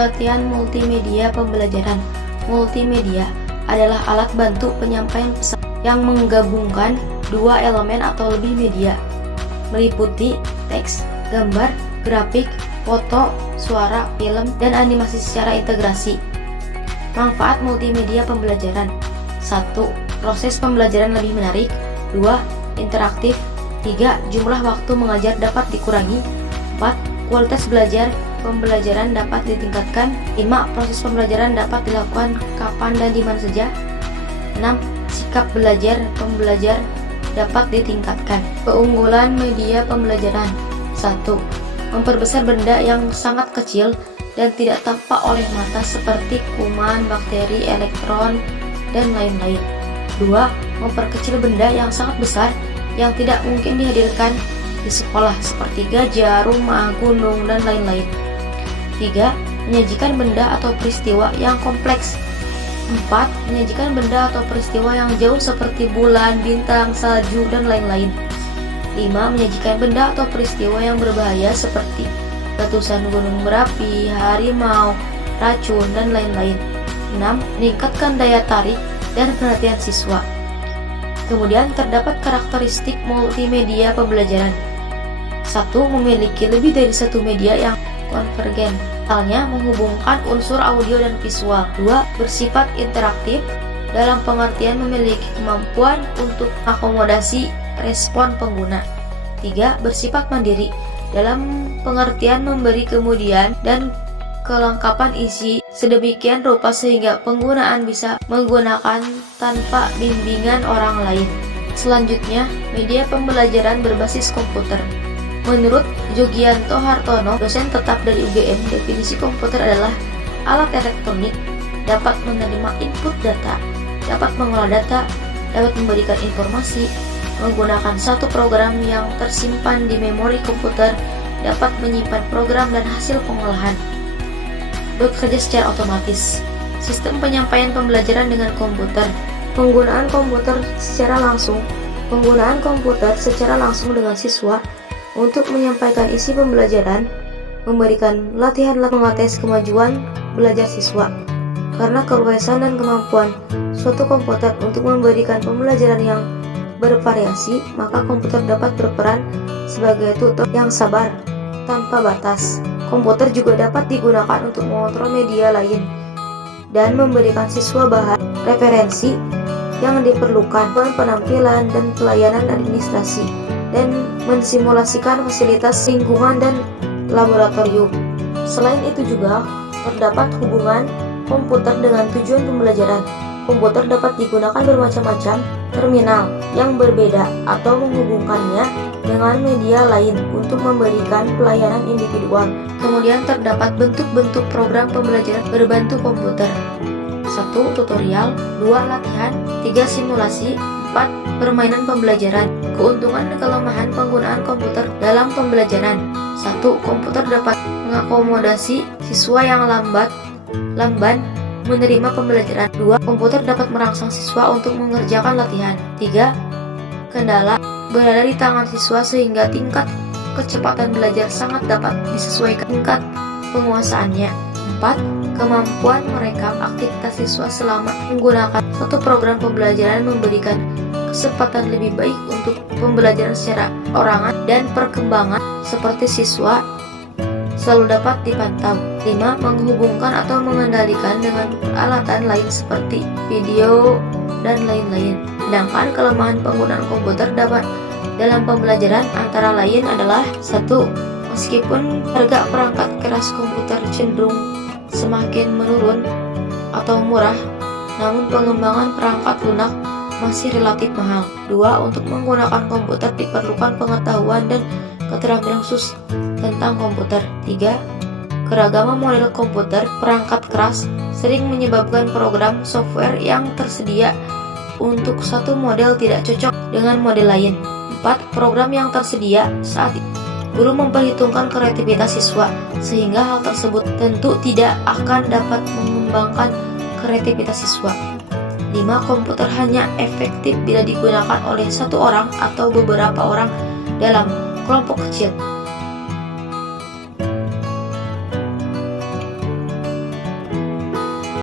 Pengertian multimedia pembelajaran. Multimedia adalah alat bantu penyampaian pesan yang menggabungkan dua elemen atau lebih media, meliputi teks, gambar, grafik, foto, suara, film, dan animasi secara integrasi. Manfaat multimedia pembelajaran. 1. Proses pembelajaran lebih menarik. 2. Interaktif. 3. Jumlah waktu mengajar dapat dikurangi. 4. Kualitas pembelajaran dapat ditingkatkan. 5. Proses pembelajaran dapat dilakukan kapan dan di mana saja. 6. Sikap pembelajar dapat ditingkatkan. Keunggulan media pembelajaran. 1. Memperbesar benda yang sangat kecil dan tidak tampak oleh mata seperti kuman, bakteri, elektron, dan lain-lain. 2. Memperkecil benda yang sangat besar yang tidak mungkin dihadirkan di sekolah seperti gajah, rumah, gunung, dan lain-lain. 3. Menyajikan benda atau peristiwa yang kompleks. 4. Menyajikan benda atau peristiwa yang jauh seperti bulan, bintang, salju, dan lain-lain. 5. Menyajikan benda atau peristiwa yang berbahaya seperti letusan gunung berapi, harimau, racun, dan lain-lain. 6. Meningkatkan daya tarik dan perhatian siswa. Kemudian terdapat karakteristik multimedia pembelajaran. 1. Memiliki lebih dari satu media yang konvergen, misalnya menghubungkan unsur audio dan visual. 2. Bersifat interaktif dalam pengertian memiliki kemampuan untuk akomodasi respon pengguna. 3. Bersifat mandiri dalam pengertian memberi kemudian dan kelengkapan isi sedemikian rupa sehingga penggunaan bisa menggunakan tanpa bimbingan orang lain. Selanjutnya, media pembelajaran berbasis komputer. Menurut Jogianto Hartono, dosen tetap dari UGM, definisi komputer adalah alat elektronik, dapat menerima input data, dapat mengolah data, dapat memberikan informasi, menggunakan satu program yang tersimpan di memori komputer, dapat menyimpan program dan hasil pengolahan, bekerja secara otomatis. Sistem penyampaian pembelajaran dengan komputer. Penggunaan komputer secara langsung dengan siswa untuk menyampaikan isi pembelajaran, memberikan latihan mengetes kemajuan belajar siswa. Karena keluasan dan kemampuan suatu komputer untuk memberikan pembelajaran yang bervariasi, maka komputer dapat berperan sebagai tutor yang sabar tanpa batas. Komputer juga dapat digunakan untuk mengontrol media lain dan memberikan siswa bahan referensi yang diperlukan, penampilan dan pelayanan administrasi, dan mensimulasikan fasilitas lingkungan dan laboratorium. Selain itu juga terdapat hubungan komputer dengan tujuan pembelajaran. Komputer dapat digunakan bermacam-macam terminal yang berbeda atau menghubungkannya dengan media lain untuk memberikan pelayanan individual. Kemudian terdapat bentuk-bentuk program pembelajaran berbantu komputer. 1. Tutorial. 2. Latihan. 3. Simulasi. 4. Permainan pembelajaran. Keuntungan dan kelemahan penggunaan komputer dalam pembelajaran. 1. Komputer dapat mengakomodasi siswa yang lamban menerima pembelajaran. 2. Komputer dapat merangsang siswa untuk mengerjakan latihan. 3. Kendala berada di tangan siswa sehingga tingkat kecepatan belajar sangat dapat disesuaikan tingkat penguasaannya. 4. Kemampuan merekam aktivitas siswa selama menggunakan satu program pembelajaran memberikan kesempatan lebih baik untuk pembelajaran secara orangan dan perkembangan seperti siswa selalu dapat dipantau. 5. Menghubungkan atau mengendalikan dengan peralatan lain seperti video dan lain-lain. Sedangkan kelemahan penggunaan komputer dalam pembelajaran antara lain adalah 1. Meskipun harga perangkat keras komputer cenderung semakin menurun atau murah, namun pengembangan perangkat lunak masih relatif mahal. 2. Untuk menggunakan komputer diperlukan pengetahuan dan keterampilan khusus tentang komputer. 3. Keragaman model komputer perangkat keras sering menyebabkan program software yang tersedia untuk satu model tidak cocok dengan model lain. 4. Program yang tersedia saat ini belum memperhitungkan kreativitas siswa, sehingga hal tersebut tentu tidak akan dapat mengembangkan kreativitas siswa. 5. Komputer hanya efektif bila digunakan oleh satu orang atau beberapa orang dalam kelompok kecil.